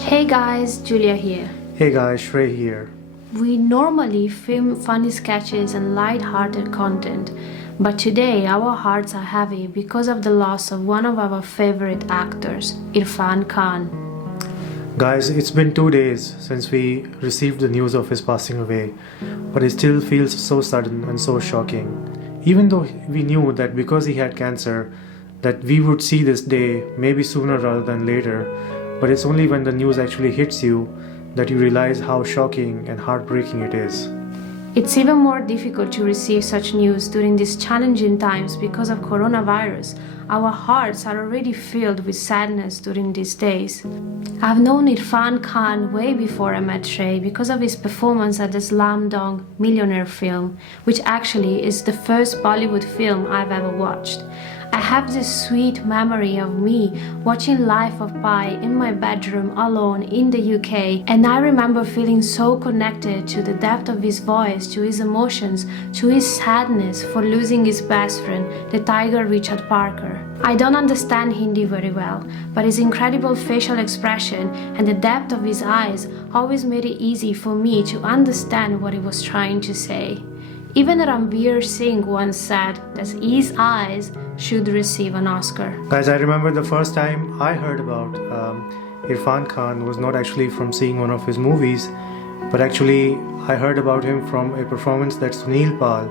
Hey guys, Julia here. Hey guys, Shrey here. We normally film funny sketches and light-hearted content, but today our hearts are heavy because of the loss of one of our favorite actors, Irrfan Khan. Guys, it's been 2 days since we received the news of his passing away, but it still feels so sudden and so shocking. Even though we knew that because he had cancer, that we would see this day maybe sooner rather than later, but it's only when the news actually hits you that you realize how shocking and heartbreaking it is. It's even more difficult to receive such news during these challenging times because of coronavirus. Our hearts are already filled with sadness during these days. I've known Irrfan Khan way before I met Shrey because of his performance at the Slumdog Millionaire film, which actually is the first Bollywood film I've ever watched. I have this sweet memory of me watching Life of Pi in my bedroom alone in the UK, and I remember feeling so connected to the depth of his voice, to his emotions, to his sadness for losing his best friend, the tiger Richard Parker. I don't understand Hindi very well, but his incredible facial expression and the depth of his eyes always made it easy for me to understand what he was trying to say. Even Ranveer Singh once said that his eyes should receive an Oscar. Guys, I remember the first time I heard about Irrfan Khan was not actually from seeing one of his movies, but actually I heard about him from a performance that Sunil Pal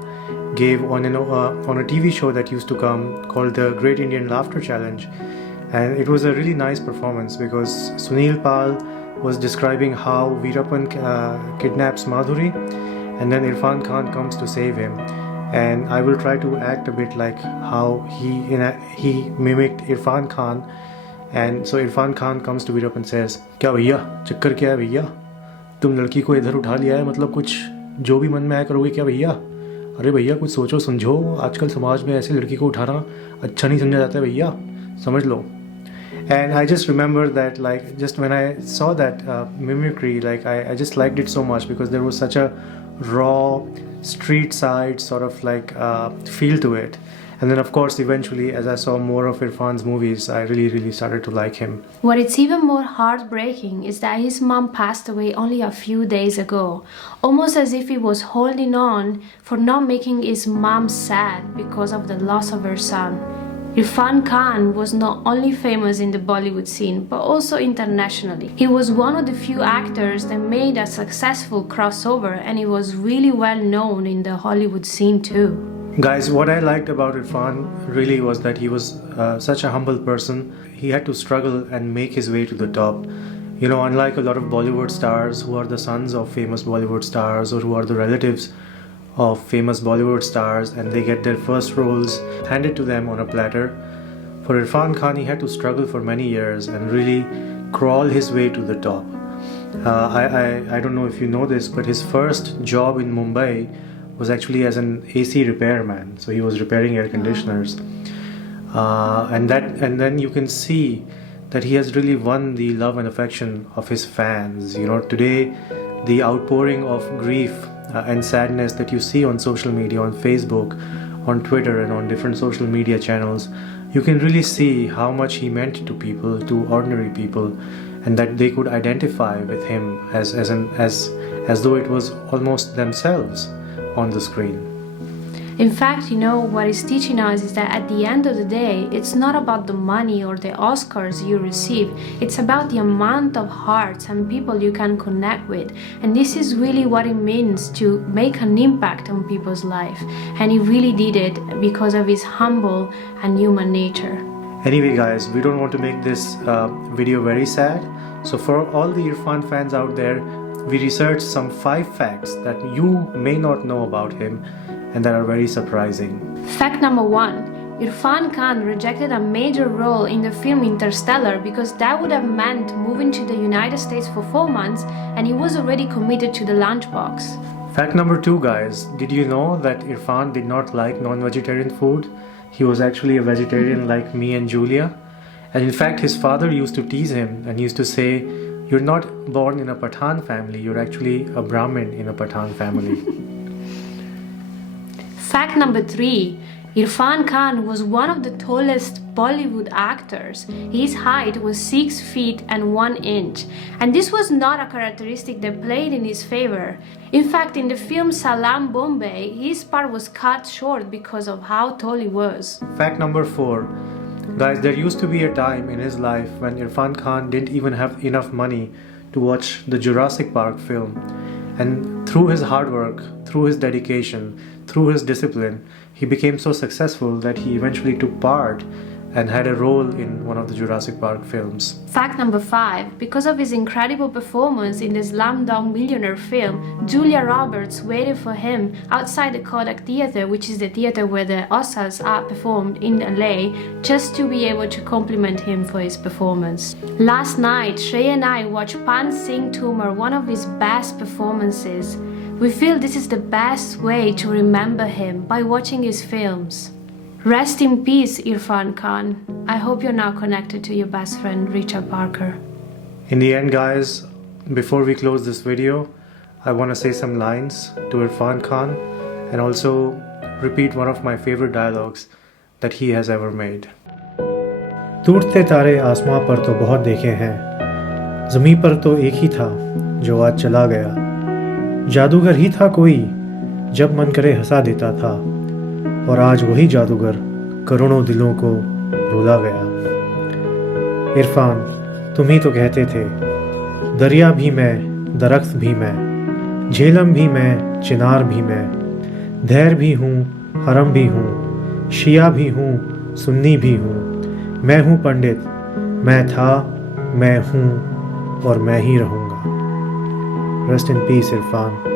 gave on a TV show that used to come called the Great Indian Laughter Challenge. And it was a really nice performance because Sunil Pal was describing how Veerappan kidnaps Madhuri, and then Irrfan Khan comes to save him. And I will try to act a bit like how he mimicked Irrfan Khan. And so Irrfan Khan comes to Veerappan and says, "क्या भैया, चक्कर क्या है भैया? तुम लड़की को इधर उठा लिया है, मतलब कुछ जो भी मन में आया करोगे क्या भैया? अरे भैया कुछ सोचो समझो, आजकल समाज में ऐसे लड़की को उठाना अच्छा नहीं समझा जाता है भैया, समझ लो." And I just remember that, like, just when I saw that mimicry, like I just liked it so much because there was such a raw street side sort of like feel to it. And then of course eventually as I saw more of Irrfan's movies, I really started to like him. What is even more heartbreaking is that his mom passed away only a few days ago, almost as if he was holding on for not making his mom sad because of the loss of her son. Irrfan Khan was not only famous in the Bollywood scene, but also internationally. He was one of the few actors that made a successful crossover, and he was really well known in the Hollywood scene too. Guys, what I liked about Irrfan really was that he was such a humble person. He had to struggle and make his way to the top. You know, unlike a lot of Bollywood stars who are the sons of famous Bollywood stars or who are the relatives of famous Bollywood stars and they get their first roles handed to them on a platter, for Irrfan Khan he had to struggle for many years and really crawl his way to the top. I don't know if you know this, but his first job in Mumbai was actually as an AC repairman. So he was repairing air conditioners, and then you can see that he has really won the love and affection of his fans. You know, today the outpouring of grief and sadness that you see on social media, on Facebook, on Twitter and on different social media channels, you can really see how much he meant to people, to ordinary people, and that they could identify with him as though it was almost themselves on the screen. In fact, you know, what it's teaching us is that at the end of the day, it's not about the money or the Oscars you receive. It's about the amount of hearts and people you can connect with. And this is really what it means to make an impact on people's life. And he really did it because of his humble and human nature. Anyway guys, we don't want to make this video very sad. So for all the Irrfan fans out there, we researched some 5 facts that you may not know about him and that are very surprising. Fact number 1. Irrfan Khan rejected a major role in the film Interstellar because that would have meant moving to the United States for 4 months, and he was already committed to the lunchbox. Fact number 2, guys. Did you know that Irrfan did not like non-vegetarian food? He was actually a vegetarian like me and Julia. And in fact, his father used to tease him and used to say, "You're not born in a Pathan family, you're actually a Brahmin in a Pathan family." Fact number 3. Irrfan Khan was one of the tallest Bollywood actors. His height was 6 feet and 1 inch, and this was not a characteristic that played in his favor. In fact, in the film Salam Bombay, his part was cut short because of how tall he was. Fact number 4. Guys, there used to be a time in his life when Irrfan Khan didn't even have enough money to watch the Jurassic Park film. And through his hard work, through his dedication, through his discipline, he became so successful that he eventually took part and had a role in one of the Jurassic Park films. Fact number 5. Because of his incredible performance in the Slumdog Millionaire film, Julia Roberts waited for him outside the Kodak Theatre, which is the theatre where the Oscars are performed in LA, just to be able to compliment him for his performance. Last night, Shrey and I watched Pan Singh Tumor, one of his best performances. We feel this is the best way to remember him, by watching his films. Rest in peace, Irrfan Khan. I hope you're now connected to your best friend, Richard Parker. In the end, guys, before we close this video, I want to say some lines to Irrfan Khan and also repeat one of my favorite dialogues that he has ever made. टूटते तारे आसमां पर तो बहुत देखे हैं, ज़मीं पर तो एक ही था जो आज चला गया। जादूगर ही था कोई जब मन करे हंसा देता था, और आज वही जादूगर करोड़ों दिलों को रुला गया। इरफान, तुम ही तो कहते थे, दरिया भी मैं, दरख्त भी मैं, झेलम भी मैं, चिनार भी मैं, धैर्य भी हूँ, हरम भी हूँ, शिया भी हूँ, सुन्नी भी हूँ, मैं हूँ पंडित, मैं था, मैं हूँ और मैं ही रहूँगा। Rest in peace Irfan.